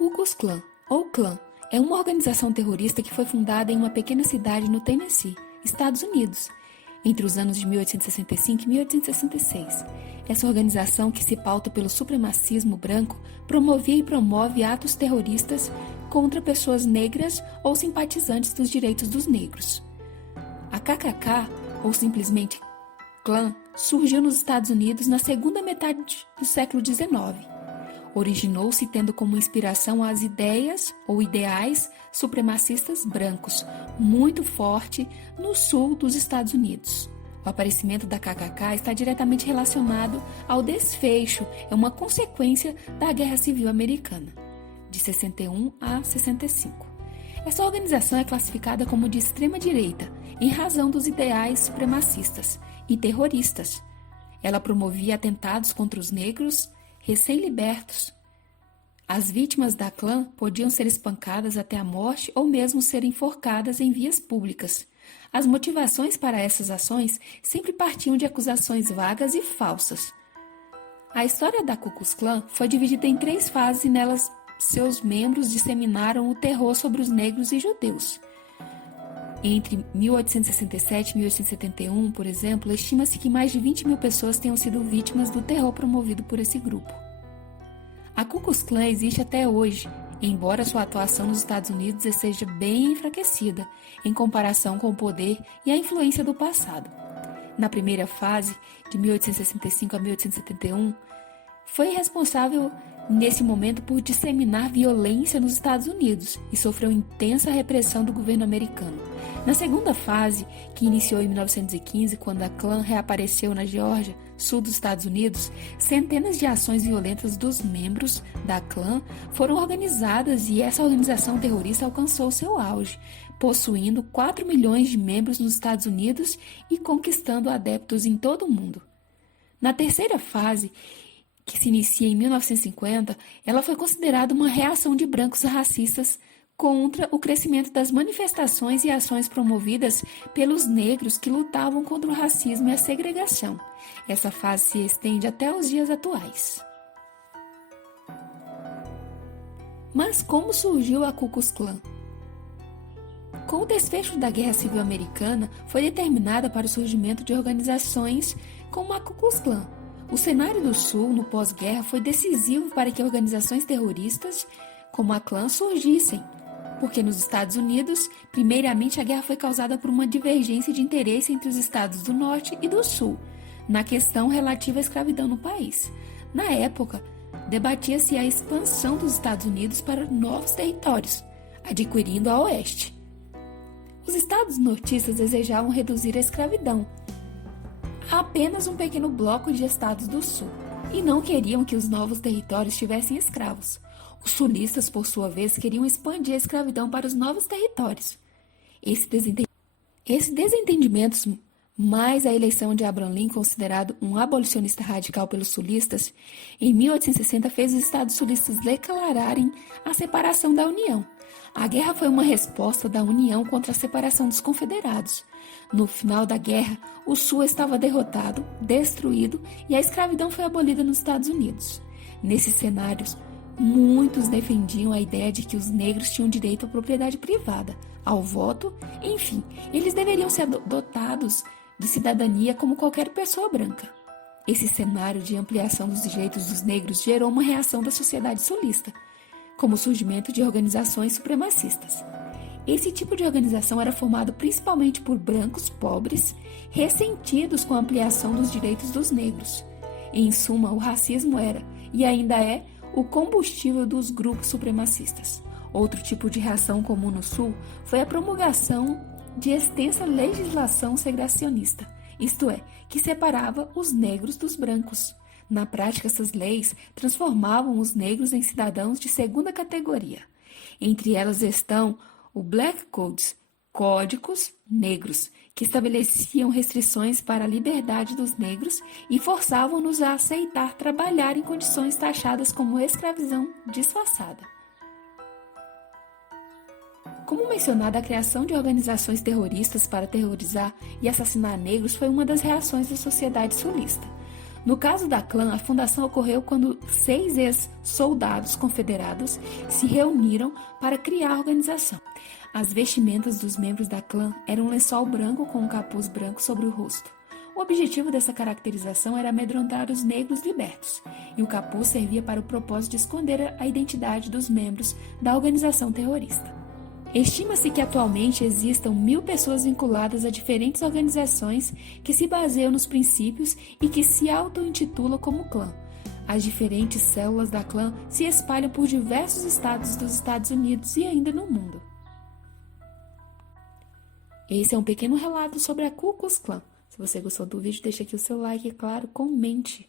Ku Klux Klan, ou Klan, é uma organização terrorista que foi fundada em uma pequena cidade no Tennessee, Estados Unidos, entre os anos de 1865 e 1866. Essa organização, que se pauta pelo supremacismo branco, promovia e promove atos terroristas contra pessoas negras ou simpatizantes dos direitos dos negros. A KKK, ou simplesmente Klan, surgiu nos Estados Unidos na segunda metade do século XIX. Originou-se tendo como inspiração as ideias ou ideais supremacistas brancos, muito forte no sul dos Estados Unidos. O aparecimento da KKK está diretamente relacionado ao desfecho, é uma consequência da Guerra Civil Americana, de 61 a 65. Essa organização é classificada como de extrema-direita, em razão dos ideais supremacistas e terroristas. Ela promovia atentados contra os negros recém-libertos. As vítimas da Klan podiam ser espancadas até a morte ou mesmo ser enforcadas em vias públicas. As motivações para essas ações sempre partiam de acusações vagas e falsas. A história da Ku Klux Klan foi dividida em 3 fases e nelas seus membros disseminaram o terror sobre os negros e judeus. Entre 1867 e 1871, por exemplo, estima-se que mais de 20 mil pessoas tenham sido vítimas do terror promovido por esse grupo. A Ku Klux Klan existe até hoje, embora sua atuação nos Estados Unidos esteja bem enfraquecida em comparação com o poder e a influência do passado. Na primeira fase, de 1865 a 1871, foi responsável nesse momento por disseminar violência nos Estados Unidos e sofreu intensa repressão do governo americano. Na segunda fase, que iniciou em 1915, quando a Klan reapareceu na Geórgia, sul dos Estados Unidos, centenas de ações violentas dos membros da Klan foram organizadas e essa organização terrorista alcançou seu auge, possuindo 4 milhões de membros nos Estados Unidos e conquistando adeptos em todo o mundo. Na terceira fase, que se inicia em 1950, ela foi considerada uma reação de brancos racistas contra o crescimento das manifestações e ações promovidas pelos negros que lutavam contra o racismo e a segregação. Essa fase se estende até os dias atuais. Mas como surgiu a Ku Klux Klan? Com o desfecho da Guerra Civil Americana, foi determinada para o surgimento de organizações como a Ku Klux Klan. O cenário do Sul, no pós-guerra, foi decisivo para que organizações terroristas como a Klan surgissem, porque nos Estados Unidos, primeiramente a guerra foi causada por uma divergência de interesse entre os estados do Norte e do Sul, na questão relativa à escravidão no país. Na época, debatia-se a expansão dos Estados Unidos para novos territórios, adquirindo a Oeste. Os estados nortistas desejavam reduzir a escravidão a apenas um pequeno bloco de estados do Sul, e não queriam que os novos territórios tivessem escravos. Os sulistas, por sua vez, queriam expandir a escravidão para os novos territórios. Esse desentendimento, mais a eleição de Abraham Lincoln, considerado um abolicionista radical pelos sulistas, em 1860 fez os estados sulistas declararem a separação da União. A guerra foi uma resposta da União contra a separação dos confederados. No final da guerra, o Sul estava derrotado, destruído e a escravidão foi abolida nos Estados Unidos. Nesses cenários, muitos defendiam a ideia de que os negros tinham direito à propriedade privada, ao voto, enfim, eles deveriam ser dotados de cidadania como qualquer pessoa branca. Esse cenário de ampliação dos direitos dos negros gerou uma reação da sociedade sulista, como o surgimento de organizações supremacistas. Esse tipo de organização era formado principalmente por brancos pobres, ressentidos com a ampliação dos direitos dos negros. Em suma, o racismo era, e ainda é, o combustível dos grupos supremacistas. Outro tipo de reação comum no Sul foi a promulgação de extensa legislação segregacionista, isto é, que separava os negros dos brancos. Na prática, essas leis transformavam os negros em cidadãos de segunda categoria. Entre elas estão o Black Codes, códigos negros, que estabeleciam restrições para a liberdade dos negros e forçavam-nos a aceitar trabalhar em condições taxadas como escravidão disfarçada. Como mencionado, a criação de organizações terroristas para terrorizar e assassinar negros foi uma das reações da sociedade sulista. No caso da clã, a fundação ocorreu quando 6 ex-soldados confederados se reuniram para criar a organização. As vestimentas dos membros da clã eram um lençol branco com um capuz branco sobre o rosto. O objetivo dessa caracterização era amedrontar os negros libertos, e o capuz servia para o propósito de esconder a identidade dos membros da organização terrorista. Estima-se que atualmente existam 1.000 pessoas vinculadas a diferentes organizações que se baseiam nos princípios e que se auto-intitulam como clã. As diferentes células da clã se espalham por diversos estados dos Estados Unidos e ainda no mundo. Esse é um pequeno relato sobre a Ku Klux Klan. Se você gostou do vídeo, deixa aqui o seu like e, claro, comente.